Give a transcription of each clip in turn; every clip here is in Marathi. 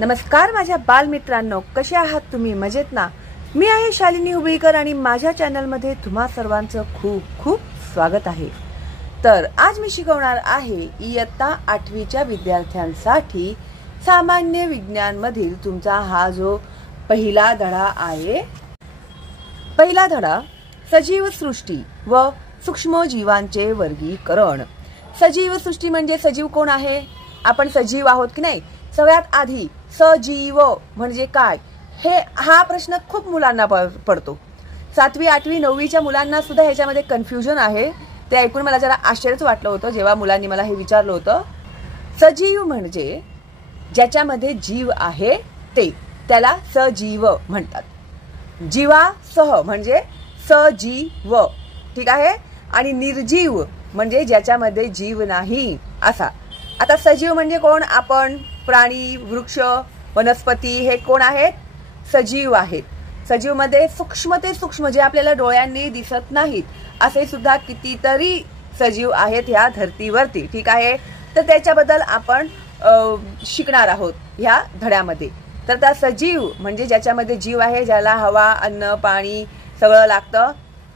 नमस्कार माझ्या बालमित्रांनो, कसे आहात तुम्ही? मजेत ना? मी आहे शालिनी हुबळीकर आणि माझ्या चॅनलमध्ये तुम्हा सर्वांचं खूप खूप स्वागत आहे. तर आज मी शिकवणार आहे इयत्ता 8वीच्या विद्यार्थ्यांसाठी सामान्य विज्ञान मधील तुमचा हा जो पहिला धडा आहे. पहिला धडा सजीव सृष्टी व सूक्ष्म जीवांचे वर्गीकरण. सजीव सृष्टी म्हणजे सजीव कोण आहे? आपण सजीव आहोत की नाही? सगळ्यात आधी सजीव म्हणजे काय, हा प्रश्न खूप मुलांना पडतो. 7वी 8वी 9वीच्या मुलांना सुद्धा ह्याच्यामध्ये कन्फ्युजन आहे. ते ऐकून मला जरा आश्चर्यच वाटलं होतं जेव्हा मुलांनी मला हे विचारलं होतं. सजीव म्हणजे ज्याच्यामध्ये जीव आहे ते, त्याला सजीव म्हणतात. जीवासह म्हणजे सजीव, ठीक आहे. आणि निर्जीव म्हणजे ज्याच्यामध्ये जीव नाही असा. आता सजीव म्हणजे कोण? आपण, प्राणी, वृक्ष, वनस्पती हे कोण आहेत? सजीव आहेत. सजीव मध्ये सूक्ष्म ते सूक्ष्म जे आपल्याला डोळ्यांनी दिसत नाहीत असे सुद्धा कितीतरी सजीव आहेत ह्या धरतीवरती, ठीक आहे. तर त्याच्याबद्दल आपण शिकणार आहोत ह्या धड्यामध्ये. तर त्या सजीव म्हणजे ज्याच्यामध्ये जीव आहे, ज्याला हवा, अन्न, पाणी सगळं लागतं,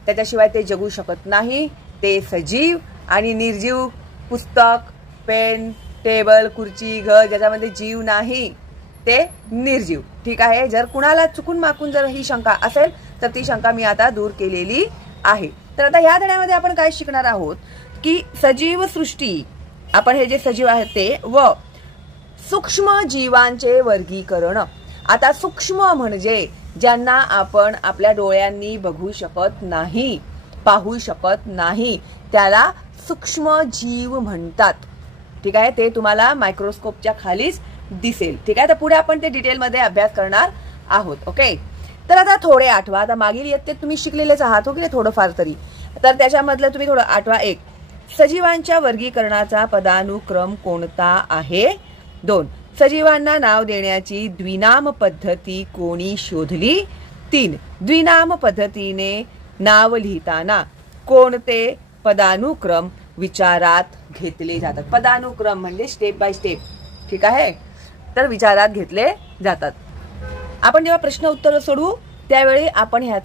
त्याच्याशिवाय ते जगू शकत नाही, ते सजीव. आणि निर्जीव पुस्तक, पेन, टेबल, खुर्ची, घर ज्याच्यामध्ये जीव नाही ते निर्जीव, ठीक आहे. जर कुणाला चुकून माकून जर ही शंका असेल तर ती शंका मी आता दूर केलेली आहे. तर आता ह्या धड्यामध्ये आपण काय शिकणार आहोत की सजीव सृष्टी, आपण हे जे सजीव आहेत ते, व सूक्ष्म जीवांचे वर्गीकरण. आता सूक्ष्म म्हणजे ज्यांना आपण आपल्या डोळ्यांनी बघू शकत नाही, पाहू शकत नाही, त्याला सूक्ष्म जीव म्हणतात, ठीक आहे. ते तुम्हाला मायक्रोस्कोपच्या खालीच दिसेल, ठीक आहे. तर पुढे आपण ते डिटेलमध्ये अभ्यास करणार आहोत. ओके. तर आता थोडे आठवा. आता मागील इयत्तेत तुम्ही शिकलेलेच आहात हो की नाही, थोडंफार तरी. तर त्याच्यामधलं तुम्ही थोडं आठवा. 1. सजीवांच्या वर्गीकरणाचा पदानुक्रम कोणता आहे? 2. सजीवांना नाव देण्याची द्विनाम पद्धती कोणी शोधली? 3. द्विनाम पद्धतीने नाव लिहिताना कोणते पदानुक्रम विचारात घेतले जातात? पदानुक्रम म्हणजे स्टेप बाय स्टेप, ठीक आहे. तर विचारात घेतले जातात. आपण जेव्हा प्रश्न उत्तर सोडवू त्यावेळी आपण ह्या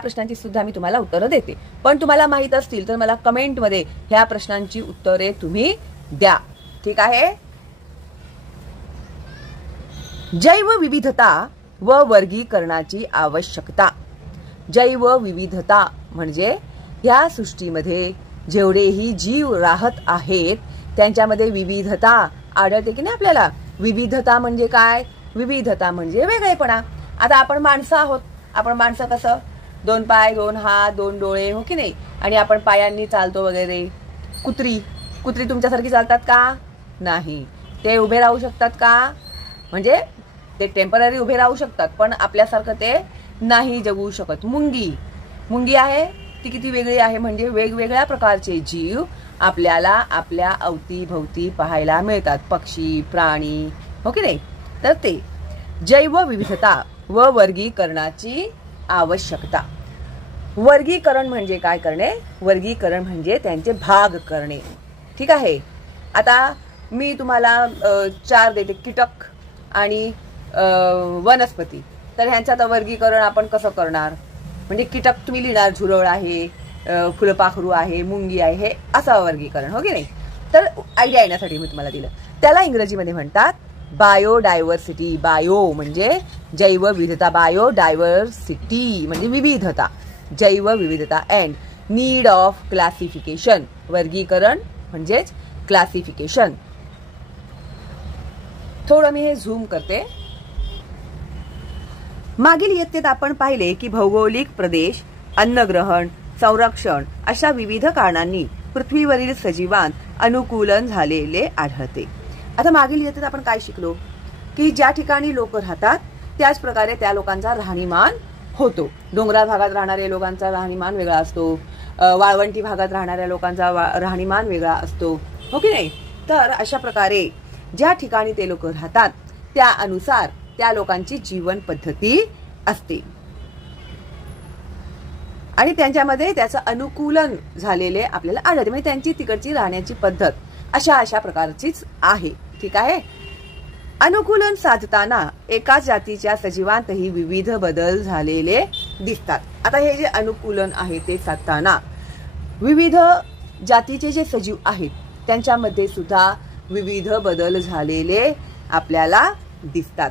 प्रश्नांची सुद्धा मी तुम्हाला उत्तरं देते. पण तुम्हाला माहित असतील तर मला कमेंटमध्ये ह्या प्रश्नांची उत्तरे तुम्ही द्या, ठीक आहे. जैवविविधता व वर्गीकरणाची आवश्यकता. जैवविविधता म्हणजे या सृष्टीमध्ये जेवढेही जीव राहत आहेत त्यांच्यामध्ये विविधता आढळते की नाही आपल्याला? विविधता म्हणजे काय? विविधता म्हणजे वेगळेपणा. आता आपण माणसं आहोत. आपण माणसं कसं 2 पाय, 2 हात, 2 डोळे, हो की नाही? आणि आपण पायांनी चालतो वगैरे. कुत्री तुमच्यासारखी चालतात का? नाही. ते उभे राहू शकतात का? म्हणजे ते टेम्पररी उभे राहू शकतात, पण आपल्यासारखं ते नाही जगू शकत. मुंगी आहे, ती किती वेगळी आहे. म्हणजे वेगवेगळ्या प्रकारचे जीव आपल्याला आपल्या अवतीभवती पाहायला मिळतात. पक्षी, प्राणी, हो की नाही? तर ते जैवविविधता व वर्गीकरणाची आवश्यकता. वर्गीकरण म्हणजे काय करणे? वर्गीकरण म्हणजे त्यांचे भाग करणे, ठीक आहे. आता मी तुम्हाला 4 देते, कीटक आणि वनस्पती. तर ह्यांच्यात वर्गीकरण आपण कसं करणार? म्हणजे कीटक तुम्ही लिहिणार, झुरळ आहे, फुलपाखरू आहे, मुंगी आहे, हे असं वर्गीकरण, हो की नाही? तर आयडिया येण्यासाठी मी तुम्हाला दिलं. त्याला इंग्रजीमध्ये म्हणतात बायोडायव्हर्सिटी. बायो म्हणजे जैवविविधता, बायोडायव्हर्सिटी म्हणजे विविधता, जैवविविधता. And need of classification. वर्गीकरण म्हणजेच क्लासिफिकेशन. थोडं मी हे झूम करते. मागील इयत्तेत आपण पाहिले की भौगोलिक प्रदेश, अन्नग्रहण, संरक्षण अशा विविध कारणांनी पृथ्वीवरील सजीवांत अनुकूलन झालेले आढळते. आता मागील इयत्तेत आपण काय शिकलो की ज्या ठिकाणी लोक राहतात त्याच प्रकारे त्या लोकांचा राहणीमान होतो. डोंगराळ भागात राहणाऱ्या लोकांचा राहणीमान वेगळा असतो, वाळवंटी भागात राहणाऱ्या लोकांचा राहणीमान वेगळा असतो, हो की नाही? तर अशा प्रकारे ज्या ठिकाणी ते लोक राहतात त्या अनुसार त्या लोकांची जीवन पद्धती असते आणि त्यांच्यामध्ये त्याचं अनुकूलन झालेले आपल्याला आढळते. म्हणजे त्यांची तिकडची राहण्याची पद्धत अशा प्रकारचीच आहे, ठीक आहे. अनुकूलन साधताना एकाच जातीच्या सजीवांतही विविध बदल झालेले दिसतात. आता हे जे अनुकूलन आहे ते साधताना विविध जातीचे जे सजीव आहेत त्यांच्यामध्ये सुद्धा विविध बदल झालेले आपल्याला दिसतात.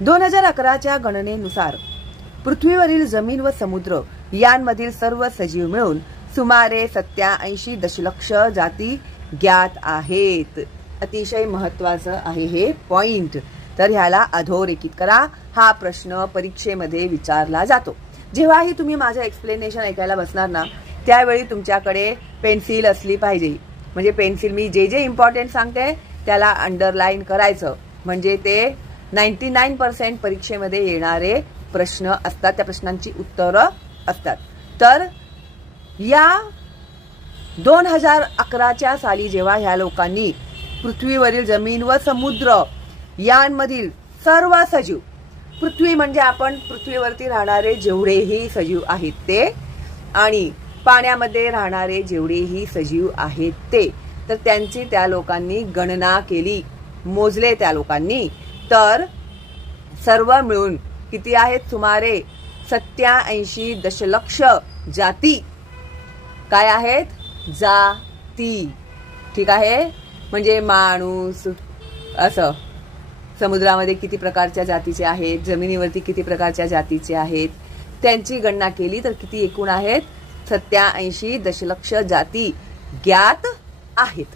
2011च्या गणनेनुसार पृथ्वीवरील जमीन व समुद्र यांमधील सर्व सजीव मिळून सुमारे 87 दशलक्ष जाती ज्ञात आहेत. अतिशय महत्वाचं आहे हे पॉइंट. तर ह्याला अधोरेखित करा. हा प्रश्न परीक्षेमध्ये विचारला जातो. जेव्हाही तुम्ही माझं एक्सप्लेनेशन ऐकायला बसणार ना त्यावेळी तुमच्याकडे पेन्सिल असली पाहिजे. म्हणजे पेन्सिल मी जे जे इम्पॉर्टंट सांगते त्याला अंडरलाईन करायचं. म्हणजे ते 99% परीक्षेमध्ये येणारे प्रश्न असतात. त्या प्रश्नांची उत्तरं असतात. तर या 2011च्या साली जेव्हा ह्या लोकांनी पृथ्वीवरील जमीन व समुद्र यांमधील सर्व सजीव, पृथ्वी म्हणजे आपण पृथ्वीवरती राहणारे जेवढेही सजीव आहेत ते आणि पाण्यामध्ये राहणारे जेवढेही सजीव आहेत ते, तर त्यांची त्या लोकांनी गणना केली, मोजले त्या लोकांनी. तर सर्व मिळून किती आहेत? सुमारे 87 दशलक्ष जाती काय आहेत? जाती. ठीक आहे. म्हणजे माणूस असं समुद्रामध्ये किती प्रकारच्या जातीचे आहेत, जमिनीवरती किती प्रकारच्या जातीचे आहेत, त्यांची गणना केली तर किती एकूण आहेत? 87 दशलक्ष जाती ज्ञात आहेत.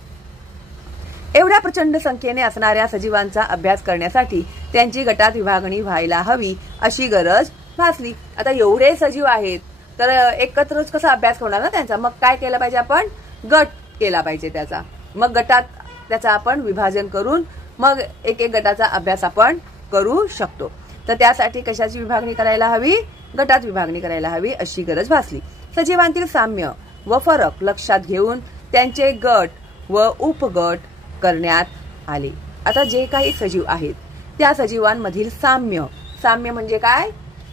एवढ्या प्रचंड संख्येने असणाऱ्या सजीवांचा अभ्यास करण्यासाठी त्यांची गटात विभागणी व्हायला हवी अशी गरज भासली. आता एवढे सजीव आहेत तर एकत्रच कसा अभ्यास होणार ना त्यांचा? मग काय केलं पाहिजे? आपण गट केला पाहिजे त्याचा. मग गटात त्याचा आपण विभाजन करून मग एक एक गटाचा अभ्यास आपण करू शकतो. तर त्यासाठी कशाची विभागणी करायला हवी? गटात विभागणी करायला हवी अशी गरज भासली. सजीवांतील साम्य व फरक लक्षात घेऊन त्यांचे गट व उपगट करण्यात आले. आता जे काही सजीव आहेत त्या सजीवांमधील साम्य, साम्य म्हणजे काय?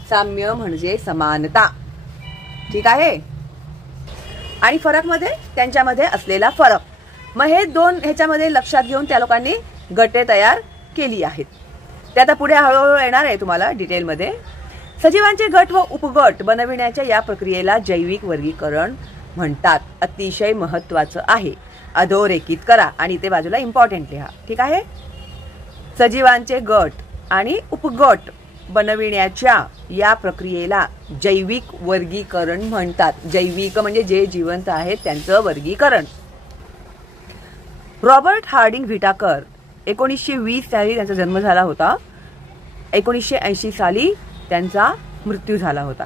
साम्य म्हणजे समानता. ठीक आहे. आणि फरक मध्ये त्यांच्यामध्ये असलेला फरक. मग हे दोन ह्याच्यामध्ये लक्षात घेऊन त्या लोकांनी गटे तयार केली आहेत. ते आता पुढे हळूहळू येणार आहे तुम्हाला डिटेलमध्ये. सजीवांचे गट व उपगट बनविण्याच्या या प्रक्रियेला जैविक वर्गीकरण म्हणतात. अतिशय महत्वाचं आहे. अधोरेखित करा आणि ते बाजूला इम्पॉर्टंट लिहा. ठीक आहे. सजीवांचे गट आणि उपगट बनविण्याच्या या प्रक्रियेला जैविक वर्गीकरण म्हणतात. जैविक म्हणजे जे जिवंत आहेत त्यांचं वर्गीकरण. रॉबर्ट हार्डिंग व्हिटाकर 1920 साली त्यांचा जन्म झाला होता. 1980 साली त्यांचा मृत्यू झाला होता.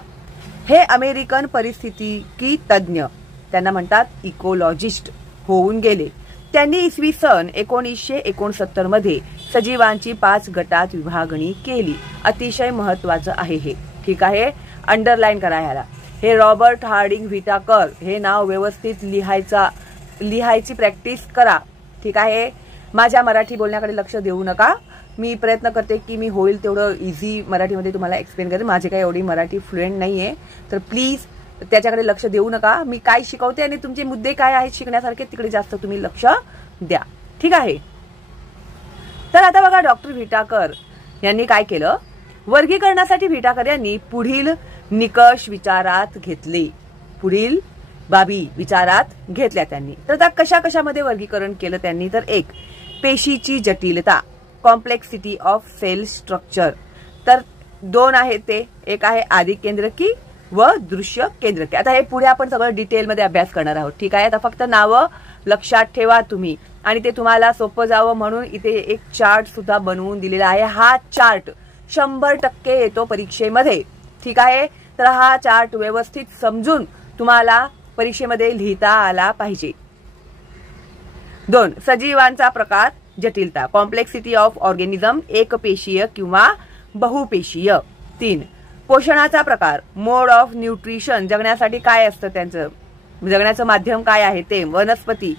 हे अमेरिकन परिस्थितिकी तज्ञ, त्यांना म्हणतात इकोलॉजिस्ट, होऊन गेले. त्यांनी इसवी सन 1969 मध्ये सजीवांची 5 गटात विभागणी केली. अतिशय महत्वाचं आहे हे. ठीक आहे. अंडरलाईन करा ह्याला. हे रॉबर्ट हार्डिंग व्हिटाकर हे नाव व्यवस्थित लिहायची प्रॅक्टिस करा. ठीक आहे. माझ्या मराठी बोलण्याकडे लक्ष देऊ नका. मी प्रयत्न करते की मी होईल तेवढं इझी मराठीमध्ये तुम्हाला एक्सप्लेन करेन. माझे काही एवढी मराठी फ्लुएंट नाहीये तर प्लीज त्याच्याकडे लक्ष देऊ नका. मी काय शिकवते आणि तुमचे मुद्दे काय आहेत शिकण्यासारखे तिकडे जास्त तुम्ही लक्ष द्या. ठीक आहे. तर आता बघा डॉक्टर व्हिटाकर यांनी काय केलं? वर्गीकरणासाठी व्हिटाकर यांनी पुढील निकष विचारात घेतले. पुढील बाबी विचारात घेतल्या त्यांनी. तर आता कशा कशामध्ये वर्गीकरण केलं त्यांनी? तर 1. पेशीची जटिलता, कॉम्प्लेक्सिटी ऑफ सेल स्ट्रक्चर. तर 2 आहेत ते. एक आहे आदि केंद्रकी व दृश्य केंद्रकी. आता हे पुढे आपण सगळं डिटेलमध्ये अभ्यास करणार आहोत. ठीक आहे. आता फक्त नावं लक्षात ठेवा तुम्ही आणि ते तुम्हाला सोपं जावं म्हणून इथे एक चार्ट सुद्धा बनवून दिलेला आहे. हा चार्ट 100% येतो परीक्षेमध्ये. ठीक आहे. तर हा चार्ट व्यवस्थित समजून तुम्हाला परीक्षेमध्ये लिहिता आला पाहिजे. 2. सजीवांचा प्रकार, जटिलता, कॉम्प्लेक्सिटी ऑफ ऑर्गॅनिझम, एकपेशीय किंवा बहुपेशीय. 3. पोषणाचा प्रकार, मोड ऑफ न्यूट्रिशन, जगण्यासाठी काय असतं त्यांचं, जगण्याचं माध्यम काय आहे ते. वनस्पती,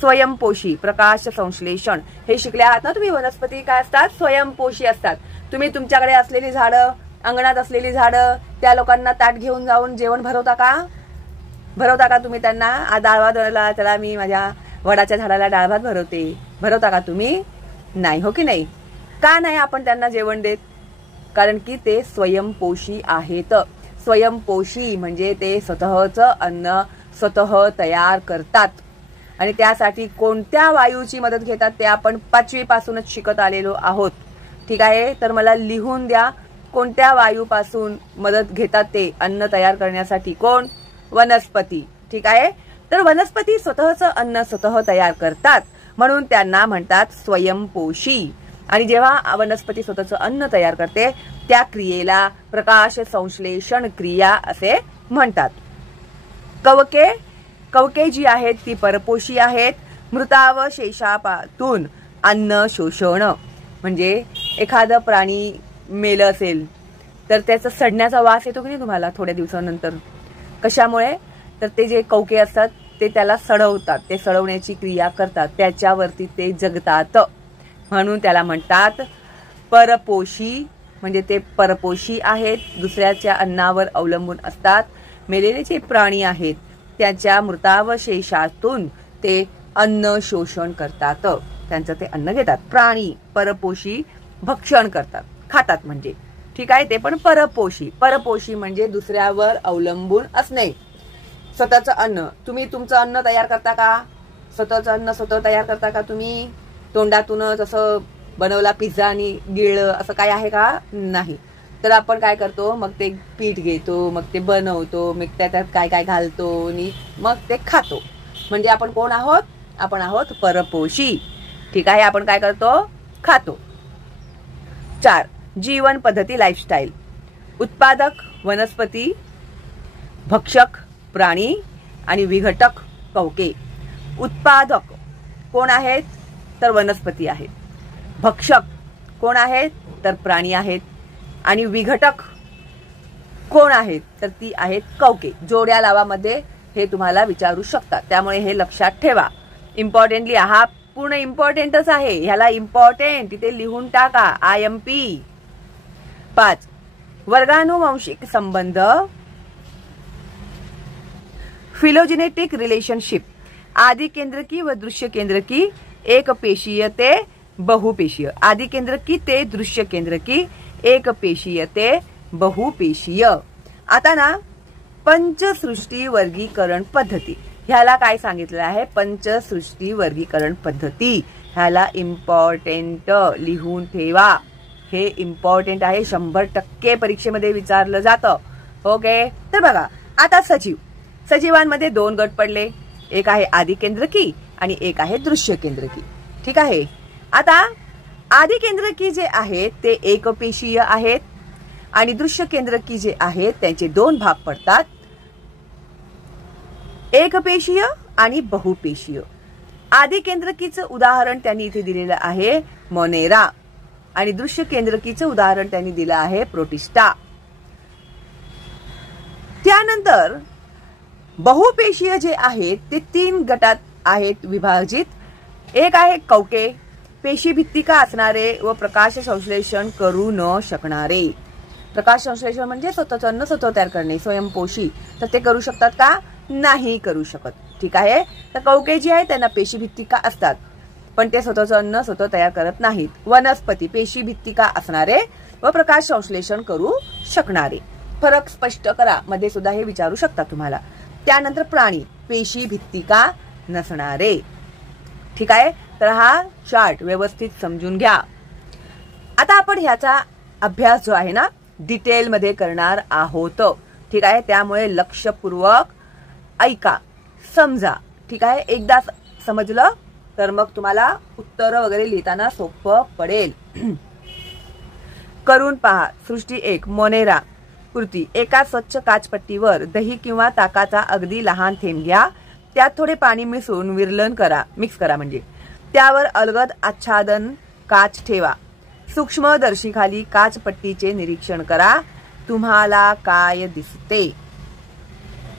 स्वयंपोषी, प्रकाश संश्लेषण. हे शिकले आहात ना तुम्ही. वनस्पती काय असतात? स्वयंपोषी असतात. तुम्ही तुमच्याकडे असलेली झाडं, अंगणात असलेली झाडं, त्या लोकांना ताट घेऊन जाऊन जेवण भरवता का? भरवता का तुम्ही त्यांना? डाळ भात बनवला, त्याला मी माझ्या वडाच्या झाडाला डाळ भात भरवते. भरवता का तुम्ही? नाही, हो की नाही? का नाही आपण त्यांना जेवण देत? कारण की ते स्वयंपोषी आहेत. स्वयंपोषी म्हणजे ते स्वतःचं अन्न स्वतः तयार करतात आणि त्यासाठी कोणत्या वायूची मदत घेतात ते आपण 5वी पासूनच शिकत आलेलो आहोत. ठीक आहे, तर मला लिहून द्या, कोणत्या वायूपासून मदत घेतात ते अन्न तयार करण्यासाठी? कोण? वनस्पती. ठीक आहे, तर वनस्पती स्वतःचं अन्न स्वतः तयार करतात म्हणून त्यांना म्हणतात स्वयंपोषी. आणि जेव्हा वनस्पती स्वतःचं अन्न तयार करते त्या क्रियेला प्रकाश संश्लेषण क्रिया असे म्हणतात. कवके जी आहेत ती परपोषी आहेत. मृतावशेषापासून अन्न शोषण म्हणजे एखादं प्राणी मेलं असेल तर त्याचा सडण्याचा वास येतो की नाही तुम्हाला थोड्या दिवसानंतर? कशामुळे? तर ते जे कवके असतात ते त्याला सडवतात, ते सडवण्याची क्रिया करतात, त्याच्यावरती ते जगतात म्हणून त्याला म्हणतात परपोषी. म्हणजे ते परपोषी आहेत, दुसऱ्याच्या अन्नावर अवलंबून असतात. मेलेले जे प्राणी आहेत त्याच्या मृतावशेषातून ते अन्न शोषण करतात, त्यांचं ते अन्न घेतात. प्राणी परपोषी भक्षण करतात, खातात म्हणजे. ठीक आहे, ते पण परपोषी. परपोषी म्हणजे दुसऱ्यावर अवलंबून असणे. स्वतःचं अन्न, तुम्ही तुमचं अन्न तयार करता का? स्वतःचं अन्न स्वतः तयार करता का तुम्ही? तोंडातूनच असं बनवला पिझ्झा आणि गिळलं असं काय आहे का? नाही. तर आपण काय करतो, मग ते पीठ घेतो, मग ते बनवतो, मग त्याच्यात काय काय घालतो आणि मग ते खातो. म्हणजे आपण कोण आहोत? आपण आहोत परपोषी. ठीक आहे, आपण काय करतो? खातो. 4. जीवन पद्धती लाईफस्टाईल. उत्पादक वनस्पती, भक्षक प्राणी आणि विघटक कवके. उत्पादक कोण आहेत? तर वनस्पती आहेत. भक्षक कोण आहेत? तर प्राणी आहेत. आणि विघटक कोण आहेत? तर ती आहेत कवके. जोड्या लावामध्ये हे तुम्हाला विचारू शकतात, त्यामुळे हे लक्षात ठेवा. इम्पॉर्टंटली हा पूर्ण इम्पॉर्टंटच आहे, ह्याला इम्पॉर्टंट तिथे लिहून टाका. IMP. 5. वर्गानुवंशिक संबंध, फिलोजेनेटिक रिलेशनशिप. आदि केंद्रकी व दृश्य केंद्रकी, एक पेशीय ते बहुपेशीय. आदि केंद्रकी ते दृश्य केंद्रकी, एक पेशीय ते बहुपेशीय. आता ना पंचसृष्टी वर्गीकरण पद्धती, ह्याला काय सांगितलं आहे? पंचसृष्टी वर्गीकरण पद्धती. ह्याला इम्पॉर्टंट लिहून ठेवा, हे इम्पॉर्टंट आहे, 100% परीक्षेमध्ये विचारलं जातं. ओके, तर बघा आता सजीवांमध्ये 2 गट पडले, एक आहे आदि केंद्रकी आणि एक आहे दृश्य केंद्रकी. ठीक आहे, आता आदि केंद्रकी जे आहेत ते एकपेशीय आहेत आणि दृश्य केंद्रकी जे आहेत त्यांचे 2 भाग पडतात, एकपेशीय आणि बहुपेशीय. आदि केंद्रकीचं उदाहरण त्यांनी इथे दिलेलं आहे मोनेरा आणि दृश्य केंद्रकीचं उदाहरण त्यांनी दिलं आहे प्रोटिस्टा. त्यानंतर बहुपेशीय जे आहेत ते 3 गटात आहेत विभाजित. एक आहे कवके, पेशी भित्तिका असणारे व प्रकाश संश्लेषण करू न शकणारे. प्रकाश संश्लेषण म्हणजे स्वतःचं अन्न स्वतः तयार करणे, स्वयंपोषी. तर ते करू शकतात का? नाही करू शकत. ठीक आहे, तर कवके जी आहे त्यांना पेशी भित्तिका असतात पण ते स्वतःचं अन्न स्वतः तयार करत नाहीत. वनस्पती पेशी भित्तिका असणारे व प्रकाश संश्लेषण करू शकणारे. फरक स्पष्ट करा मध्ये सुद्धा हे विचारू शकता तुम्हाला. त्यानंतर प्राणी पेशी भित्तिका नसणारे. ठीक आहे, तर हा चार्ट व्यवस्थित समजून घ्या. आता आपण ह्याचा अभ्यास जो आहे ना डिटेल मध्ये करणार आहोत. ठीक आहे, त्यामुळे लक्षपूर्वक ऐका, समजा. ठीक आहे, एकदा समजलं तर मग तुम्हाला उत्तर वगैरे लिहिताना सोपं पडेल. करून पहा. सृष्टी 1 मोनेरा कृती. एका स्वच्छ काचपट्टीवर दही किंवा ताकाचा अगदी लहान थेंब घ्या, त्यात थोडे पाणी मिसळून विरलन करा, मिक्स करा म्हणजे. त्यावर अलगद आच्छादन काच ठेवा. सूक्ष्मदर्शीखाली काचपट्टीचे निरीक्षण करा. तुम्हाला काय दिसते?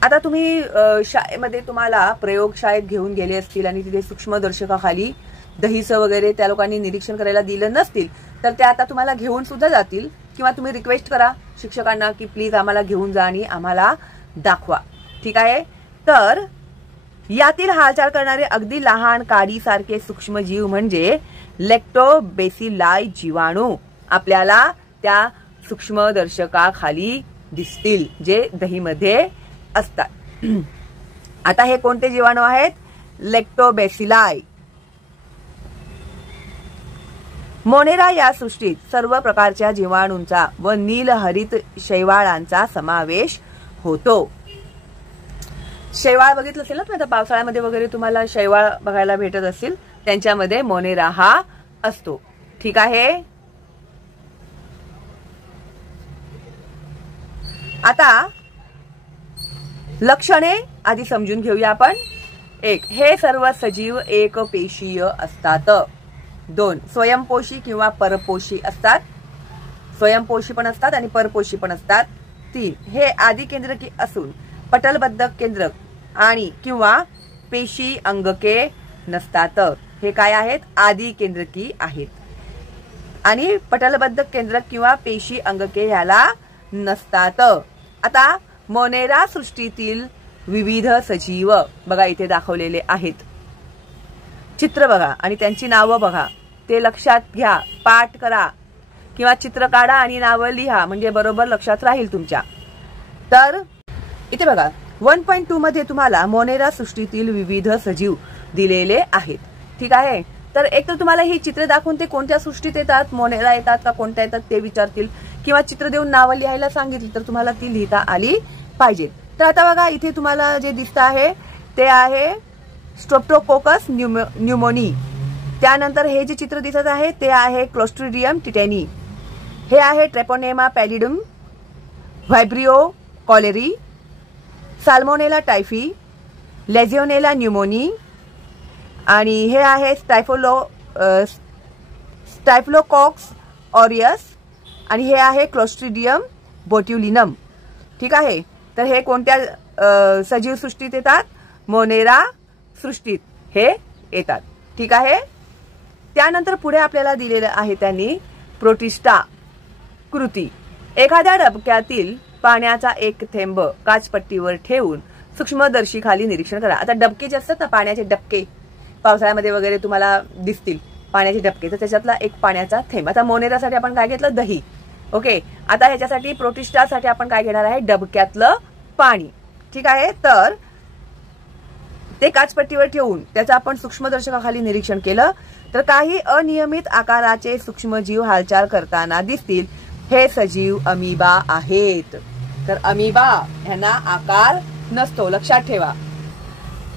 आता तुम्ही शाळेमध्ये तुम्हाला प्रयोगशाळेत घेऊन गेले असतील आणि तिथे सूक्ष्मदर्शकाखाली दहीचं वगैरे त्या लोकांनी निरीक्षण करायला दिलं नसतील तर ते आता तुम्हाला घेऊन सुद्धा जातील किंवा तुम्ही रिक्वेस्ट करा शिक्षकांना की प्लीज आम्हाला घेऊन जा आणि आम्हाला दाखवा. ठीक आहे, तर यातील हालचाल करणारे अगदी लहान काडीसारखे सूक्ष्मजीव म्हणजे लॅक्टोबेसिलाई जीवाणू आपल्याला त्या सूक्ष्मदर्शकाखाली दिसतील, जे दहीमध्ये असतात. आता हे कोणते जीवाणू आहेत? लॅक्टोबेसिलाई. मोनेरा या सृष्टीत सर्व प्रकारच्या जीवाणूंचा व नीलहरित शैवाळांचा समावेश होतो. शैवाळ बघितलं असेल ना तुम्ही, आता पावसाळ्यामध्ये वगैरे तुम्हाला शैवाळ बघायला भेटत असतील, त्यांच्यामध्ये मोनेरा हा असतो. ठीक आहे. आता लक्षणे आधी समजून घेऊया आपण. 1. हे सर्व सजीव एकपेशीय असतात. 2. स्वयंपोषी किंवा परपोषी असतात. स्वयंपोषी पण असतात आणि परपोषी पण असतात. 3. हे आदिकेंद्रकी असून पटलबद्ध केंद्रक आणि किंवा पेशी अंगके नसतात. हे काय आहेत? आदिकेंद्रकी आहेत आणि पटलबद्ध केंद्रक किंवा पेशी अंगके ह्याला नसतात. आता मोनेरा सृष्टीतील विविध सजीव बघा इथे दाखवलेले आहेत. चित्र बघा आणि त्यांची नावं बघा, ते लक्षात घ्या, पाठ करा किंवा चित्र काढा आणि नावं लिहा, म्हणजे बरोबर लक्षात राहील तुमच्या. तर इथे बघा 1.2 मध्ये तुम्हाला मोनेरा सृष्टीतील विविध सजीव दिलेले आहेत. ठीक आहे. तर एक तर तुम्हाला ही चित्र दाखवून ते कोणत्या सृष्टीत येतात, मोनेरा येतात का कोणत्या येतात ते विचारतील, किंवा चित्र देऊन नावं लिहायला सांगितली तर तुम्हाला ती लिहिता आली पाहिजेत. तर आता बघा इथे तुम्हाला जे दिसत आहे ते आहे स्ट्रेप्टोकोकस न्यूमोनी. त्यानंतर हे जे चित्र दिसत आहे ते आहे क्लोस्ट्रिडियम टिटेनी. हे आहे Treponema pallidum, Vibrio cholerae, Salmonella typhi, Legionella pneumoniae आणि हे आहे स्टायफलोकॉक्स ऑरियस आणि हे आहे क्लोस्ट्रिडियम बोट्युलिनम. ठीक आहे. तर हे कोणत्या सजीव सृष्टीत येतात? मोनेरा सृष्टीत हे येतात. ठीक आहे. त्यानंतर पुढे आपल्याला दिलेलं आहे त्यांनी प्रोटिस्टा कृती. एखाद्या डबक्यातील पाण्याचा एक थेंब काचपट्टीवर ठेवून सूक्ष्मदर्शीखाली निरीक्षण करा. आता डबके जे असतात ना, पाण्याचे डबके पावसाळ्यामध्ये वगैरे तुम्हाला दिसतील पाण्याचे डबके, तर त्याच्यातला एक पाण्याचा थेंब. आता मोनेरासाठी आपण काय घेतलं? दही. ओके. आता ह्याच्यासाठी प्रोटिस्टासाठी आपण काय घेणार आहे? डबक्यातलं पाणी. ठीक आहे. तर ते काचपट्टीवर ठेवून त्याचं आपण सूक्ष्मदर्शकाखाली निरीक्षण केलं तर काही अनियमित आकाराचे सूक्ष्मजीव हालचाल करताना दिसतील. हे सजीव अमिबा आहेत. तर अमिबा ह्यांना आकार नसतो, लक्षात ठेवा.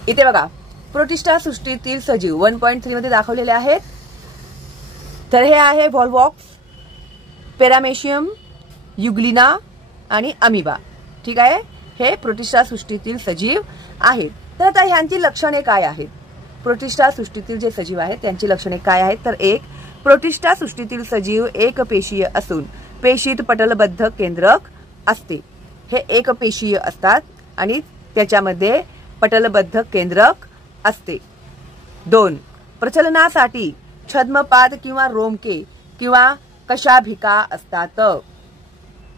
इथे बघा प्रोटिस्टा सृष्टीतील सजीव 1.3 मध्ये दाखवलेले आहेत. तर हे आहे व्हॉल्वॉक्स, पेरामेशियम, युग्लिना आणि अमिबा. ठीक आहे. हे प्रोटिस्टा सृष्टीतील सजीव आहेत. तर आता ह्यांची लक्षणे काय आहेत? प्रोटिस्टा सृष्टीतील जे सजीव आहेत त्यांची लक्षणे काय आहेत? तर 1. प्रोटिस्टा सृष्टीतील सजीव एकपेशीय असून पेशीत पटलबद्ध केंद्रक असते. हे एकपेशीय असतात आणि त्याच्यामध्ये पटलबद्ध केंद्रक असते. 2. प्रचलनासाठी छद्मपाद किंवा रोमके किंवा कशाभिका असतात.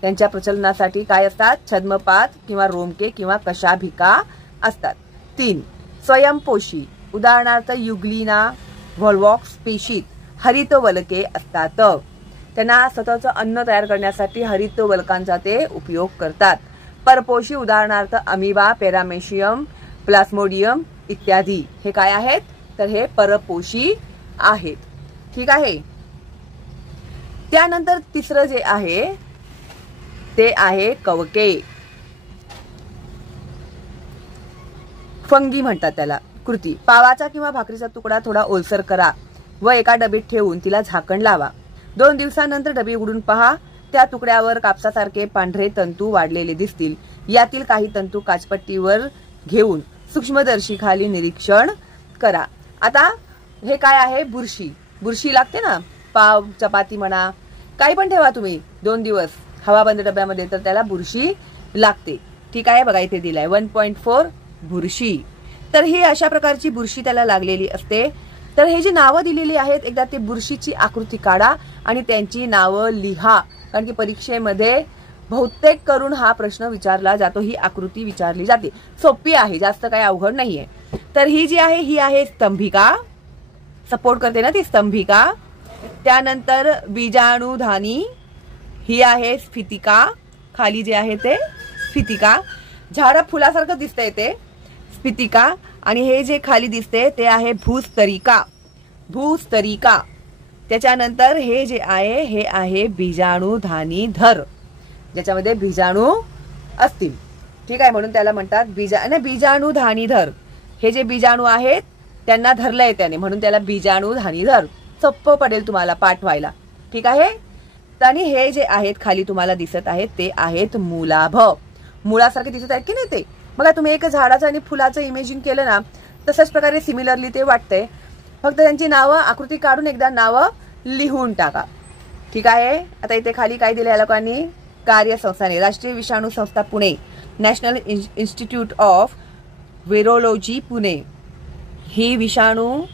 त्यांच्या प्रचलनासाठी काय असतात? छद्मपाद किंवा रोमके किंवा कशाभिका असतात. 3. स्वयंपोषी, उदाहरणार्थ युग्लिना, व्हॉल्वॉक्स पेशीत हरितवलके असतात. त्यांना स्वतःचं अन्न तयार करण्यासाठी हरितवलकांचा ते उपयोग करतात. परपोषी, उदाहरणार्थ अमिबा, पेरामेशियम, प्लास्मोडियम इत्यादी. हे काय आहेत? तर हे परपोषी आहेत. ठीक आहे. त्यानंतर तिसरं जे आहे ते आहे कवके. फंगी म्हणतात त्याला. कृती. पावाचा किंवा भाकरीचा तुकडा थोडा ओलसर करा व एका डबीत ठेवून तिला झाकण लावा. 2 दिवसांनंतर डबी उघडून पहा. त्या तुकड्यावर कापसासारखे पांढरे तंतू वाढलेले दिसतील. यातील काही तंतू काचपट्टीवर घेऊन सूक्ष्मदर्शीखाली निरीक्षण करा. आता हे काय आहे? बुरशी. बुरशी लागते ना, पाव, चपाती म्हणा, काही पण ठेवा तुम्ही 2 दिवस हवाबंद डब्यामध्ये, तर त्याला बुरशी लागते. ठीक आहे. बघा इथे दिलाय 1.4 बुरशी. तर ही अशा प्रकारची बुरशी त्याला लागलेली असते. तर हे जी नावं दिलेली आहेत, एकदा ते बुरशीची आकृती काढा आणि त्यांची नावं लिहा, कारण की परीक्षेमध्ये बहुतेक करून हा प्रश्न विचारला जातो. ही आकृती विचारली जाते. सोपी आहे, जास्त काही अवघड नाहीये. तर ही जी आहे ही आहे स्तंभिका. सपोर्ट करते ना ती स्तंभिका. त्यानंतर बीजाणुधानी, ही आहे स्फितिका, खाली जे आहे ते स्फितिका, झाड फुलासारखं दिसतंय ते स्फितिका, आणि हे जे खाली दिसते ते आहे भूस्तरिका, भूस्तरिका। त्याच्यानंतर हे जे आहे हे आहे बीजाणुधानी धर, ज्याच्यामध्ये बीजाणू असतील, ठीक आहे, म्हणून त्याला म्हणतात बीजाणुधानी धर। हे जे बीजाणू आहेत त्यांना धरलंय त्याने, म्हणून त्याला बीजाणुधानी धर। सोपं पडेल तुम्हाला पाठवायला, ठीक आहे। आणि हे जे आहेत खाली तुम्हाला दिसत आहेत ते आहेत मूलाभ, मुळासारखे दिसत आहेत की नाही ते। बघा तुम्ही एक झाडाचं आणि फुलाचं इमेजिन केलं ना, तशाच प्रकारे सिमिलरली ते वाटतंय, फक्त त्यांची नावं आकृती काढून एकदा नावं लिहून टाका, ठीक आहे। आता इथे खाली काय दिलं या लोकांनी, कार्यसंस्थाने, राष्ट्रीय विषाणू संस्था Pune, national institute of virology Pune, ही विषाणू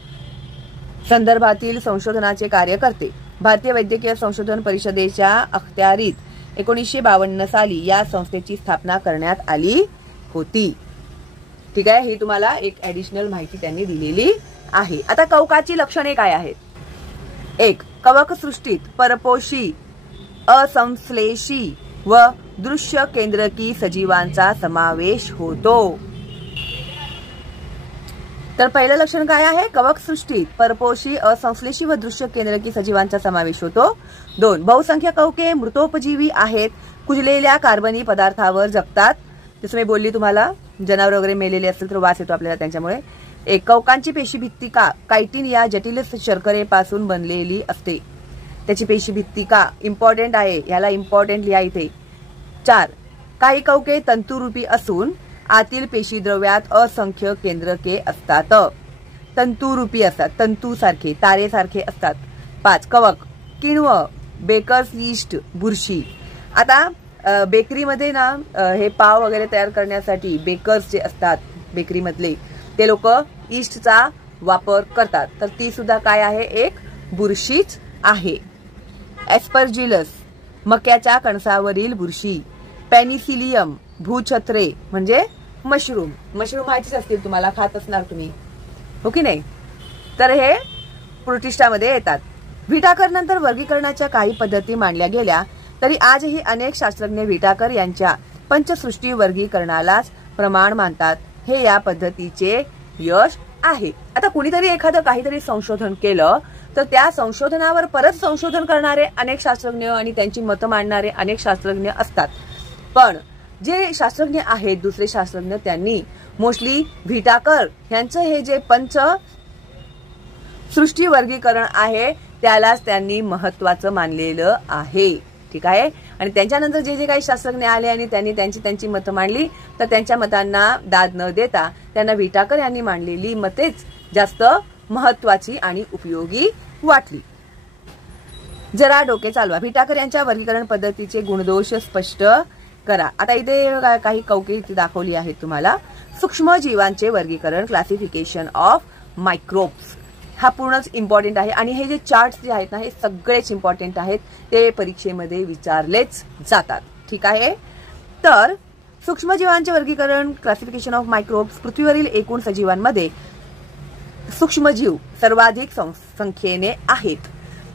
संदर्भातील संशोधनाचे कार्य करते। भारतीय वैद्यकीय संशोधन परिषदेच्या अखत्यारीत 1952 साली या संस्थेची स्थापना करण्यात आली होती, ठीक आहे। ही तुम्हाला एक ऍडिशनल माहिती त्यांनी दिलेली आहे। आता कवकाची लक्षणे काय आहेत? 1. कवक सृष्टीत परपोषी, असंश्लेषी व दृश्य केंद्रकी सजीवांचा समावेश होतो। तर पहिलं लक्षण काय आहे? कवक सृष्टीत परपोषी, असंश्लेषी व दृश्य केंद्रकी सजीवांचा समावेश होतो। 2. बहुसंख्य कवके मृतोपजीवी आहेत, कुजलेल्या कार्बनी पदार्थावर जगतात, जसं मी बोलली तुम्हाला, जनावर वगैरे मेलेले असतील तर वास येतो आपल्याला त्यांच्यामुळे। 1. कवकांची पेशीभित्तिका कायटिन या जटिल शर्करेपासून बनलेली असते, त्याची पेशीभित्तिका इम्पॉर्टंट आहे, याला इम्पॉर्टंट लिहा इथे। 4. काही कवके तंतुरूपी असून आतील पेशीद्रव्यात असंख्य केंद्रके असतात, तंतुरूपी असतात, तंतूसारखे, तारेसारखे असतात। 5. कवक किण्व, बेकर्स यीस्ट, बुरशी। आता बेकरीमध्ये ना हे पाव वगैरे तयार करण्यासाठी बेकर्स जे असतात बेकरीमधले ते लोक ईस्टचा वापर करतात, तर ती सुद्धा काय आहे? एक बुरशीच आहे। एस्परजिलस, मक्याच्या कणसावरील बुरशी। पेनिसिलियम, भूछत्रे म्हणजे मशरूम, मशरूम माहितीच असतील तुम्हाला, खात असणार तुम्ही, हो की नाही? तर हे प्रोटिस्टामध्ये येतात। व्हिटाकर नंतर वर्गीकरणाच्या काही पद्धती मांडल्या गेल्या तरी आजही अनेक शास्त्रज्ञ व्हिटाकर यांच्या पंचसृष्टी वर्गीकरणालाच प्रमाण मानतात, हे या पद्धतीचे यश आहे। आता कुणीतरी एखादं काहीतरी संशोधन केलं तर त्या संशोधनावर परत संशोधन करणारे अनेक शास्त्रज्ञ आणि त्यांची मतं मांडणारे अनेक शास्त्रज्ञ असतात, पण जे शास्त्रज्ञ आहेत दुसरे शास्त्रज्ञ त्यांनी मोस्टली व्हिटाकर यांचं हे जे पंच सृष्टी वर्गीकरण आहे त्यालाच त्यांनी महत्त्वाचं मानलेलं आहे, ठीक आहे। आणि त्यांच्यानंतर जे जे काही शास्त्रज्ञ आले आणि त्यांनी त्यांची मतं मांडली तर त्यांच्या मतांना दाद न देता त्यांना व्हिटाकर यांनी मांडलेली मतेच जास्त महत्त्वाची आणि उपयोगी वाटली। जरा डोके चालवा, व्हिटाकर यांच्या वर्गीकरण पद्धतीचे गुणदोष स्पष्ट करा। आता इथे काही कवके इथे दाखवली आहेत तुम्हाला। सूक्ष्म जीवांचे वर्गीकरण, क्लासिफिकेशन ऑफ मायक्रोब्स, हा पूर्णच इम्पॉर्टंट आहे आणि हे जे चार्ट्स जे आहेत ना हे सगळेच इम्पॉर्टंट आहेत, ते परीक्षेमध्ये विचारलेच जातात, ठीक आहे। तर सूक्ष्मजीवांचे वर्गीकरण, क्लासिफिकेशन ऑफ मायक्रोब्स, पृथ्वीवरील एकूण सजीवांमध्ये सूक्ष्मजीव सर्वाधिक संख्येने आहेत।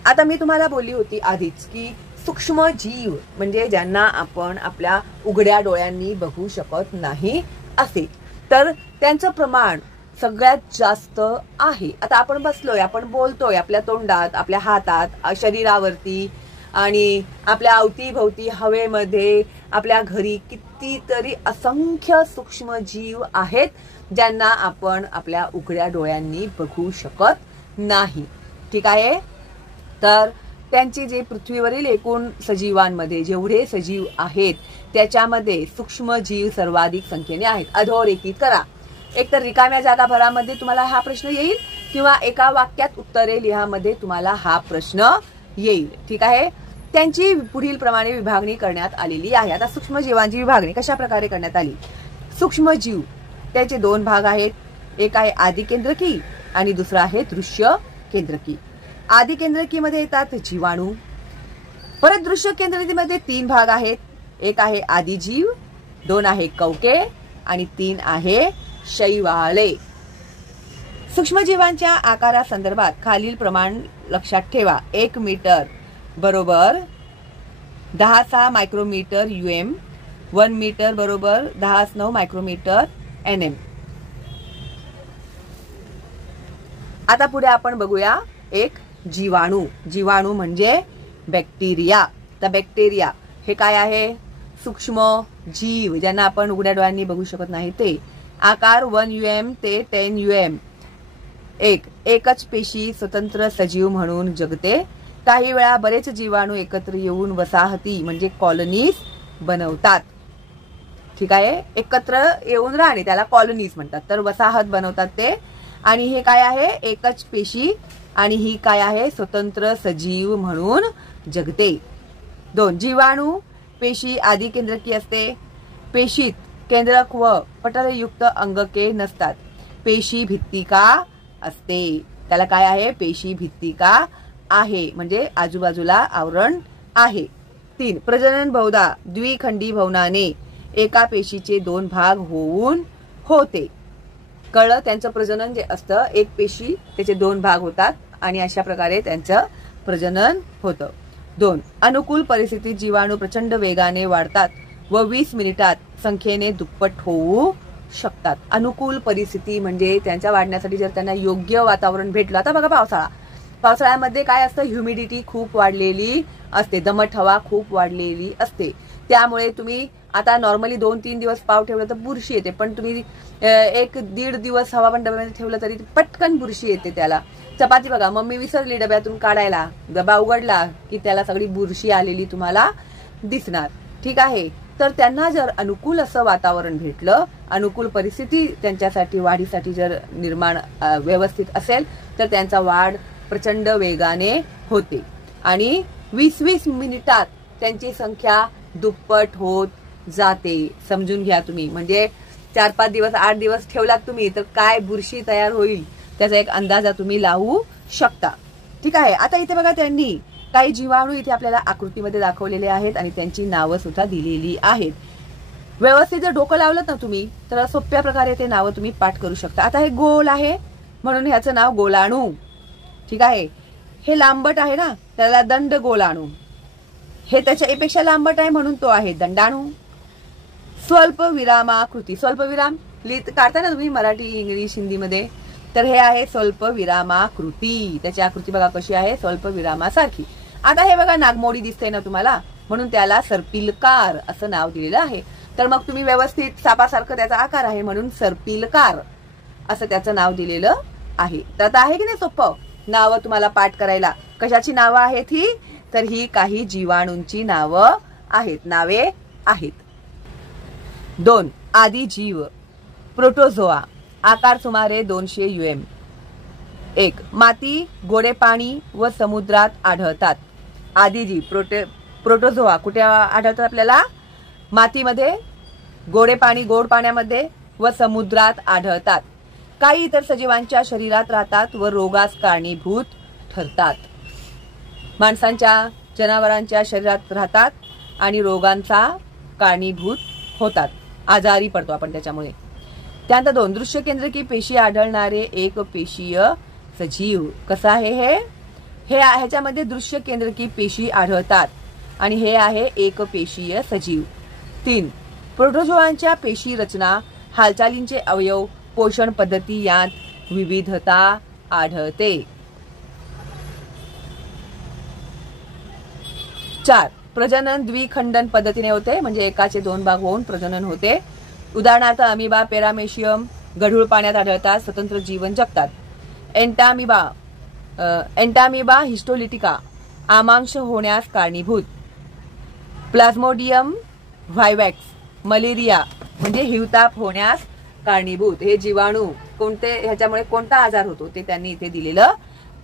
आता मी तुम्हाला बोलली होती आधीच की सूक्ष्मजीव म्हणजे ज्यांना आपण आपल्या उघड्या डोळ्यांनी बघू शकत नाही असे, तर त्यांचं प्रमाण सगळ्यात जास्त आहे। आता आपण बसलोय, आपण बोलतोय, आपल्या तोंडात, आपल्या हातात, शरीरावरती आणि आपल्या अवतीभवती हवेमध्ये, आपल्या घरी कितीतरी असंख्य सूक्ष्मजीव आहेत ज्यांना आपण आपल्या उघड्या डोळ्यांनी बघू शकत नाही, ठीक आहे। तर त्यांची जे पृथ्वीवरील एकूण सजीवांमध्ये जेवढे सजीव आहेत त्याच्यामध्ये सूक्ष्मजीव सर्वाधिक संख्येने आहेत। अधोरेखित करा, एक तर रिकाम्या जागा भरामध्ये तुम्हाला हा प्रश्न येईल किंवा एका वाक्यात उत्तरे लिहामध्ये तुम्हाला हा प्रश्न येईल, ठीक आहे। त्यांची पुढील प्रमाणे विभागणी करण्यात आलेली आहे। आता सूक्ष्मजीवांची विभागणी कशा प्रकारे करण्यात आली? सूक्ष्मजीव त्याचे दोन भाग आहेत, एक आहे आदी केंद्रकी आणि दुसरा आहे दृश्य केंद्रकी। आदी केंद्रकीमध्ये येतात जीवाणू, परत दृश्य केंद्रकीमध्ये तीन भाग आहेत, एक आहे आदिजीव, दोन आहे कवके आणि तीन आहे शैवाले। सूक्ष्मजीवांच्या आकारासंदर्भात खालील प्रमाण लक्षात ठेवा. 1 मीटर बरोबर 10 मायक्रोमीटर UM, 1 मीटर बरोबर 10 मायक्रोमीटर NM. आता पुढे आपण बघूया एक जीवाणू. जीवाणू म्हणजे बॅक्टेरिया. तर बॅक्टेरिया हे काय आहे? सूक्ष्म जीव, ज्यांना आपण उघड्या डोळ्यांनी बघू शकत नाही ते. आकार 1 UM ते 10 UM. एकच पेशी स्वतंत्र सजीव म्हणून जगते. काही वेळा बरेच जीवाणू एकत्र येऊन वसाहती म्हणजे कॉलनीज बनवतात. ठीक आहे, एकत्र येऊन राहणे त्याला कॉलनीज म्हणतात. तर वसाहत बनवतात ते. आणि हे काय आहे? एकच पेशी. आणि ही काय आहे? स्वतंत्र सजीव म्हणून जगते. 2 जीवाणू पेशी आधी केंद्रकी असते. पेशीत केंद्रक व पटलयुक्त अंगके नसतात. पेशी भित्तिका असते. त्याला काय आहे? पेशी भित्तिका आहे म्हणजे आजूबाजूला आवरण आहे. 3 प्रजनन बहुधा द्विखंडी भवनाने एका पेशीचे 2 भाग होऊन होते. कळलं? त्यांचं प्रजनन जे असतं, एक पेशी त्याचे 2 भाग होतात आणि अशा प्रकारे त्यांचं प्रजनन होतं. 2 अनुकूल परिस्थितीत जीवाणू प्रचंड वेगाने वाढतात व 20 मिनिटात संख्येने दुप्पट होऊ शकतात. अनुकूल परिस्थिती म्हणजे त्यांच्या वाढण्यासाठी जर त्यांना योग्य वातावरण भेटलं. आता बघा पावसाळ्यामध्ये काय असतं? ह्युमिडिटी खूप वाढलेली असते, दमट हवा खूप वाढलेली असते. त्यामुळे तुम्ही आता नॉर्मली 2-3 दिवस पाव ठेवलं तर बुरशी येते, पण तुम्ही 1-1.5 दिवस हवामान डब्यामध्ये ठेवलं तरी पटकन बुरशी येते त्याला. चपाती बघा, मम्मी विसरली डब्यातून काढायला, डबा उघडला की त्याला सगळी बुरशी आलेली तुम्हाला दिसणार. ठीक आहे, तर त्यांना जर अनुकूल असं वातावरण भेटलं, अनुकूल परिस्थिती त्यांच्यासाठी वाढीसाठी जर निर्माण व्यवस्थित असेल तर त्यांचा वाढ प्रचंड वेगाने होते आणि 20-20 मिनिटात त्यांची संख्या दुप्पट होत जाते. समजून घ्या तुम्ही. म्हणजे 4-5 दिवस 8 दिवस ठेवलात तुम्ही तर काय बुरशी तयार होईल त्याचा एक अंदाजा तुम्ही लावू शकता. ठीक आहे, आता इथे बघा त्यांनी काही जीवाणू इथे आपल्याला आकृतीमध्ये दाखवलेले आहेत आणि त्यांची नावं सुद्धा दिलेली आहेत. व्यवस्थित जर डोकं लावलं ना तुम्ही तर सोप्या प्रकारे ते नावं तुम्ही पाठ करू शकता. आता हे गोल आहे म्हणून ह्याचं नाव गोलाणू. ठीक आहे, हे लांबट आहे ना त्याला दंड गोलाणू. हे त्याच्यापेक्षा लांबट आहे म्हणून तो आहे दंडाणू. स्वल्प विरामाकृती, स्वल्प विराम काढता ना तुम्ही मराठी, इंग्लिश, हिंदीमध्ये, तर हे आहे स्वल्प विरामाकृती. त्याची आकृती बघा कशी आहे, स्वल्प विरामासारखी. आता हे बघा नागमोडी दिसते ना तुम्हाला, म्हणून त्याला सर्पिलकार असं नाव दिलेलं आहे. तर मग तुम्ही व्यवस्थित सापासारखं त्याचा आकार आहे म्हणून सर्पिलकार असं त्याचं नाव दिलेलं आहे. तर आता आहे की नाही सोपं नावं तुम्हाला पाठ करायला? कशाची नावं आहेत ही? तर ही काही जीवाणूंची नावं आहेत, नावे आहेत. 2 आदी जीव. प्रोटोझोआ, आकार सुमारे 200 UM. 1 माती, गोडे पाणी व समुद्रात आढळतात. आदिजीव प्रोटोझोआ कुठे आढळतात आपल्याला? मातीमध्ये, गोड पाण्यामध्ये व समुद्रात आढळतात. काही इतर सजीवांच्या शरीरात राहतात व रोगास कारणीभूत ठरतात. माणसांच्या, जनावरांच्या शरीरात राहतात आणि रोगांचा कारणीभूत होतात. आजारी पडतो आपण त्याच्यामुळे. त्यानंतर 2 दृश्य केंद्रकी पेशी आढळणारे एक पेशीय सजीव. कसं आहे हे? ह्याच्यामध्ये दृश्य केंद्रकी पेशी आढळतात आणि हे आहे एक पेशीय सजीव. 3 प्रोटोझोआंच्या पेशी रचना, हालचालींचे अवयव, पोषण पद्धती यात विविधता आढळते. 4 प्रजनन द्विखंडन पद्धतीने होते, म्हणजे एकाचे 2 भाग होऊन प्रजनन होते. उदाहरणार्थ अमिबा, पेरामेशियम गढूळ पाण्यात आढळतात, स्वतंत्र जीवन जगतात. एंटामिबा हिस्टोलिटिका आमांश होण्यास कारणीभूत. प्लाझ्मोडियम व्हायवॅक्स मलेरिया म्हणजे हिवताप होण्यास कारणीभूत. हे जीवाणू कोणते, ह्याच्यामुळे कोणता आजार होतो ते त्यांनी इथे दिलेलं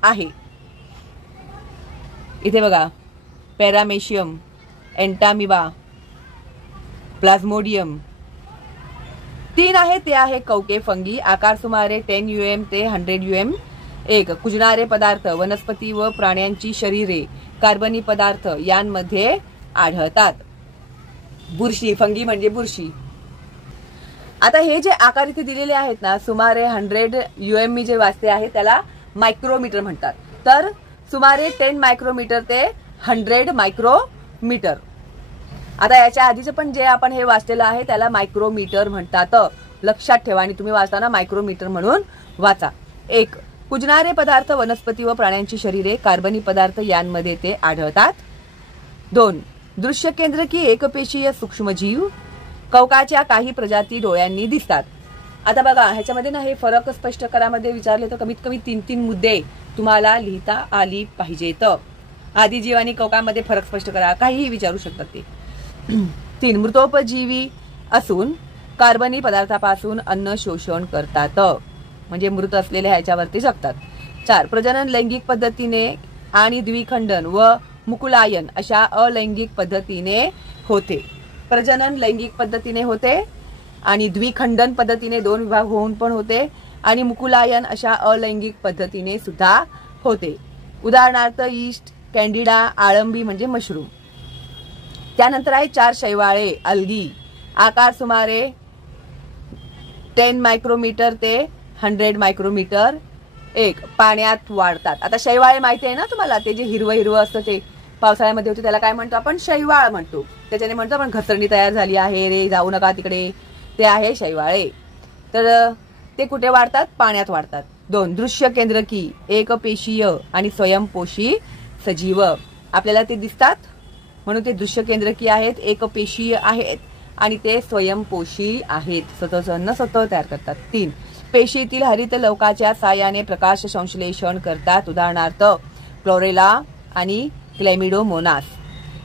आहे. इथे बघा पॅरामेशियम, एंटामिबा, प्लाझ्मोडियम. 3 आहे ते आहे कवके फंगी, आकार सुमारे 10 UM ते 100 UM. 1 कुजणारे पदार्थ, वनस्पती व प्राण्यांची शरीरे, कार्बनी पदार्थ यांमध्ये आढळतात. बुरशी, फंगी म्हणजे बुरशी. आता हे जे आकार इथे दिलेले आहेत ना, सुमारे 100 UM मी जे वाचते आहे त्याला मायक्रोमीटर म्हणतात. तर सुमारे 10 मायक्रोमीटर ते 100 मायक्रोमीटर। आता याच्या आधीचं पण जे आपण हे वाचलेलं आहे त्याला मायक्रोमीटर म्हणतात, लक्षात ठेवा आणि तुम्ही वाचताना मायक्रोमीटर म्हणून वाचा। 1. कुजणारे पदार्थ वनस्पती व प्राण्यांची शरीरे, कार्बनी पदार्थ यांमध्ये ते आढळतात। 2. दृश्य केंद्रकी एकपेशीय सूक्ष्मजीव, कवकाच्या काही प्रजाती डोळ्यांनी दिसतात। आता बघा ह्याच्यामध्ये ना हे फरक स्पष्ट करामध्ये विचारले तर कमीत कमी 3 मुद्दे तुम्हाला लिहिता आली पाहिजेत। आदिजीव आणि कवकामध्ये फरक स्पष्ट करा, काहीही विचारू शकतात ते। 3. मृतोपजीवी असून कार्बनी पदार्थापासून अन्न शोषण करतात, म्हणजे मृत असलेल्या ह्याच्यावरती जगतात। 4. प्रजनन लैंगिक पद्धतीने आणि द्विखंडन व मुकुलायन अशा अलैंगिक पद्धतीने होते। प्रजनन लैंगिक पद्धतीने होते आणि द्विखंडन पद्धतीने 2 विभाग होऊन पण होते आणि मुकुलायन अशा अलैंगिक पद्धतीने सुद्धा होते। उदाहरणार्थ ईस्ट, कॅन्डिडा, आळंबी म्हणजे मशरूम। त्यानंतर आहे 4 शैवाळे अल्गी, आकार सुमारे 10 मायक्रोमीटर ते 100 मायक्रोमीटर। 1. पाण्यात वाढतात। आता शैवाळे माहिती आहे ना तुम्हाला, ते जे हिरवं हिरवं असतं ते पावसाळ्यामध्ये होते त्याला काय म्हणतो आपण, शैवाळ म्हणतो। त्याच्याने म्हणतो आपण घसरणी तयार झाली आहे रे, जाऊ नका तिकडे, ते आहे शैवाळे। तर ते कुठे वाढतात, पाण्यात वाढतात। 2. दृश्य केंद्रकी एकपेशीय आणि स्वयंपोषी सजीव, आपल्याला ते दिसतात म्हणून ते दृश्य केंद्रकी आहेत, एकपेशीय आहेत आणि ते स्वयंपोषी आहेत, स्वतःचं अन्न स्वतः तयार करतात। 3. पेशीतील हरित लवकाच्या साहाय्याने प्रकाश संश्लेषण करतात, उदाहरणार्थ क्लोरेला आणि क्लेमिडोमोनास।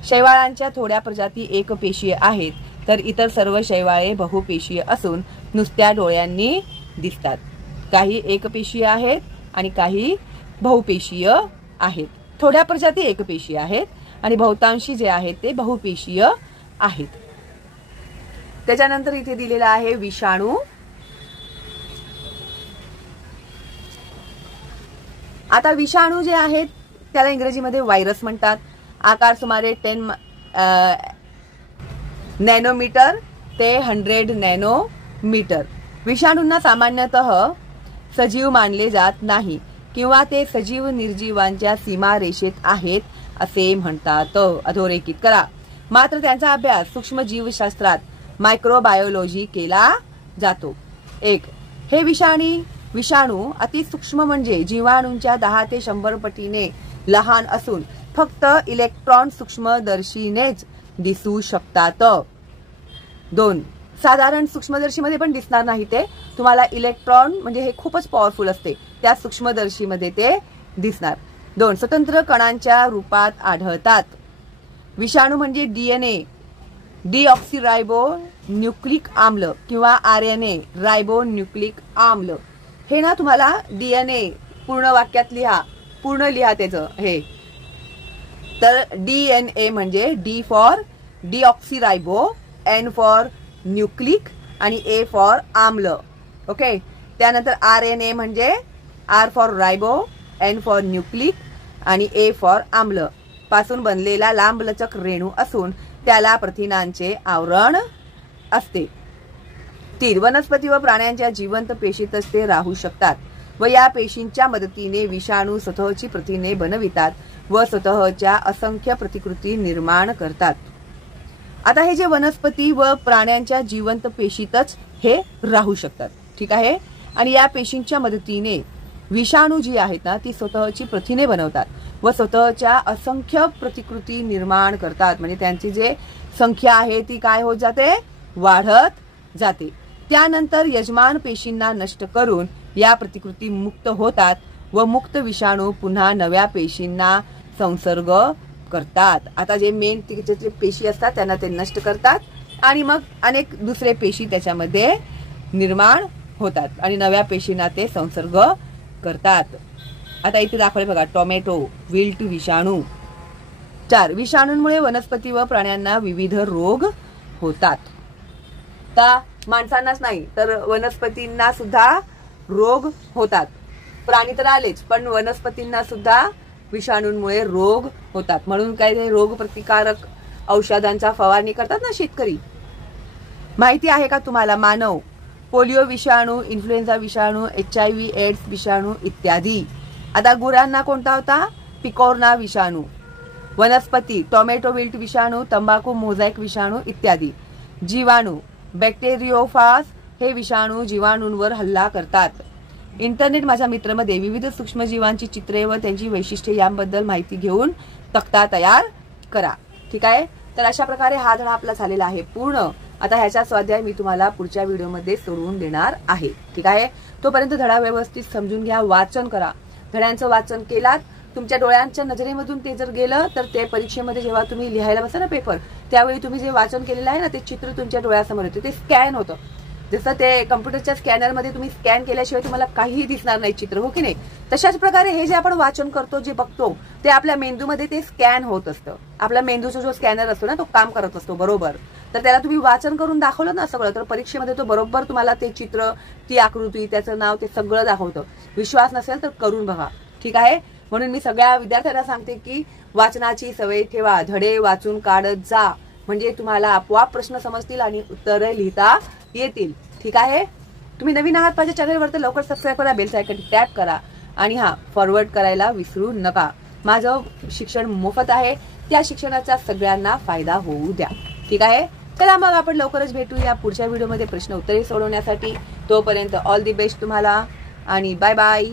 शैवाळांच्या थोड्या प्रजाती एकपेशीय आहेत तर इतर सर्व शैवाळे बहुपेशीय असून नुसत्या डोळ्यांनी दिसतात। काही एकपेशीय आहेत आणि काही बहुपेशीय आहेत। थोड्या प्रजाती एकपेशीय आहेत आणि बहुतांशी जे आहेत ते बहुपेशीय आहेत। त्याच्यानंतर इथे दिलेला आहे विषाणू। आता विषाणू जे आहेत त्याला इंग्रजीमध्ये व्हायरस म्हणतात। आकार सुमारे 10 नॅनोमीटर ते 100 नॅनोमीटर। विषाणूंना सामान्यतः सजीव मानले जात नाही किंवा ते सजीव निर्जीवांच्या सीमारेषेत आहेत असे म्हणतात, अधोरेखित करा। मात्र त्यांचा अभ्यास सूक्ष्मजीवशास्त्रात मायक्रोबायोलॉजी केला जातो। 1. हे विषाणू अतिसूक्ष्म म्हणजे जीवाणूंच्या 10 ते 100 पटीने लहान असून फक्त इलेक्ट्रॉन सूक्ष्मदर्शीनेच दिसू शकतात। 2. साधारण सूक्ष्मदर्शीमध्ये पण दिसणार नाही ते, तुम्हाला इलेक्ट्रॉन म्हणजे हे खूपच पॉवरफुल असते त्या सूक्ष्मदर्शीमध्ये ते दिसणार। 2. स्वतंत्र कणांच्या रूपात आढळतात। विषाणू म्हणजे डीएनए डीऑक्सीरायबो न्यूक्लिक आम्ल किंवा आरएनए रायबो न्यूक्लिक आम्ल, हे ना तुम्हाला डीएनए पूर्ण वाक्यात लिहा, पूर्ण लिहा त्याचं हे। तर डीएनए म्हणजे D for deoxyribo, N for nucleic आणि ए फॉर आम्ल, ओके। त्यानंतर आरएनए म्हणजे R for ribo, N for nucleic आणि ए फॉर आम्ल पासून बनलेला लांबलचक रेणू असून त्याला प्रथिनांचे आवरण असते। 3. वनस्पती व प्राण्यांच्या जिवंत पेशीतच ते राहू शकतात व या पेशींच्या मदतीने विषाणू स्वतःची प्रथिने बनवितात व स्वतःच्या असंख्य प्रतिकृती निर्माण करतात। आता हे जे वनस्पती व प्राण्यांच्या जिवंत पेशीतच हे राहू शकतात, ठीक आहे। आणि या पेशींच्या मदतीने विषाणू जी आहेत ना ती स्वतःची प्रथिने बनवतात व स्वतःच्या असंख्य प्रतिकृती निर्माण करतात, म्हणजे त्यांची जे संख्या आहे ती काय होत जाते, वाढत जाते। त्यानंतर यजमान पेशींना नष्ट करून या प्रतिकृती मुक्त होतात व मुक्त विषाणू पुन्हा नव्या पेशींना संसर्ग करतात। आता जे मेन तिचे पेशी असतात त्यांना ते नष्ट करतात आणि मग अनेक दुसरे पेशी त्याच्यामध्ये निर्माण होतात आणि नव्या पेशींना ते संसर्ग करतात। आता इथे दाखवले बघा, टोमॅटो विल्ट विषाणू। 4. विषाणूंमुळे वनस्पती व प्राण्यांना विविध रोग होतात। तर माणसांनाच नाही तर वनस्पतींना सुद्धा रोग होतात। प्राणी तर आलेच पण वनस्पतींना सुद्धा विषाणूंमुळे रोग होतात, म्हणून काय ते रोग प्रतिकारक औषधांचा फवारणी करतात ना शेतकरी। माहिती आहे का तुम्हाला मानव, पोलिओ विषाणू, इन्फ्लुएन्झा विषाणू, HIV एड्स विषाणू इत्यादी। आता गुरांना कोणता होता, पिकॉर्ना विषाणू, वनस्पती टोमॅटो विल्ट विषाणू, तंबाखू मोझॅक विषाणू इत्यादी. जीवाणू बॅक्टेरियोफाज हे विषाणू जीवाणूंवर हल्ला करतात. इंटरनेट माझ्या मित्रमध्ये विविध सूक्ष्मजीवांची चित्रे व त्यांची वैशिष्ट्ये यांबद्दल माहिती घेऊन तक्ता तयार करा. ठीक आहे. तर अशा प्रकारे हा धडा आपला झालेला आहे पूर्ण. आता ह्याचा स्वाध्याय मी तुम्हाला पुढच्या व्हिडिओमध्ये सोडवून देणार आहे. ठीक आहे. तोपर्यंत धडा व्यवस्थित समजून घ्या, वाचन करा. धड्यांचं वाचन केलात, तुमच्या डोळ्यांच्या नजरेमधून ते जर गेलं तर ते परीक्षेमध्ये जेव्हा तुम्ही लिहायला बसा ना पेपर, त्यावेळी तुम्ही जे वाचन केलेलं आहे ना ते चित्र तुमच्या डोळ्यासमोर येतं, ते स्कॅन होतं. जसं ते कम्प्युटरच्या स्कॅनरमध्ये तुम्ही स्कॅन केल्याशिवाय तुम्हाला काहीही दिसणार नाही चित्र, हो की नाही. तशाच प्रकारे हे जे आपण वाचन करतो, जे बघतो, ते आपल्या मेंदूमध्ये ते स्कॅन होत असतं. आपल्या मेंदूचा जो स्कॅनर असतो ना तो काम करत असतो बरोबर. तर त्याला तुम्ही वाचन करून दाखवलं ना सगळं, तर परीक्षेमध्ये तो बरोबर तुम्हाला ते चित्र, ती आकृती, त्याचं नाव, ते सगळं दाखवतं. विश्वास नसेल तर करून बघा. ठीक आहे. म्हणून मी सगळ्या विद्यार्थ्यांना सांगते की वाचनाची सवय ठेवा, धडे वाचून काढत जा, म्हणजे तुम्हाला आपोआप प्रश्न समजतील आणि उत्तरे लिहिता येतील. ठीक आहे. तुम्ही नवीन आहात माझ्या चॅनलवर तर लवकर सबस्क्राईब करा, बेल आयकॉन टॅप करा आणि फॉरवर्ड करायला विसरू नका. माझं शिक्षण मोफत आहे, त्या शिक्षणाचा सगळ्यांना फायदा होऊ द्या. ठीक आहे. चला मग आपण लवकरच भेटूया पुढच्या व्हिडिओमध्ये प्रश्न उत्तरे सोडवण्यासाठी. तोपर्यंत ऑल दी बेस्ट तुम्हाला आणि बाय बाय.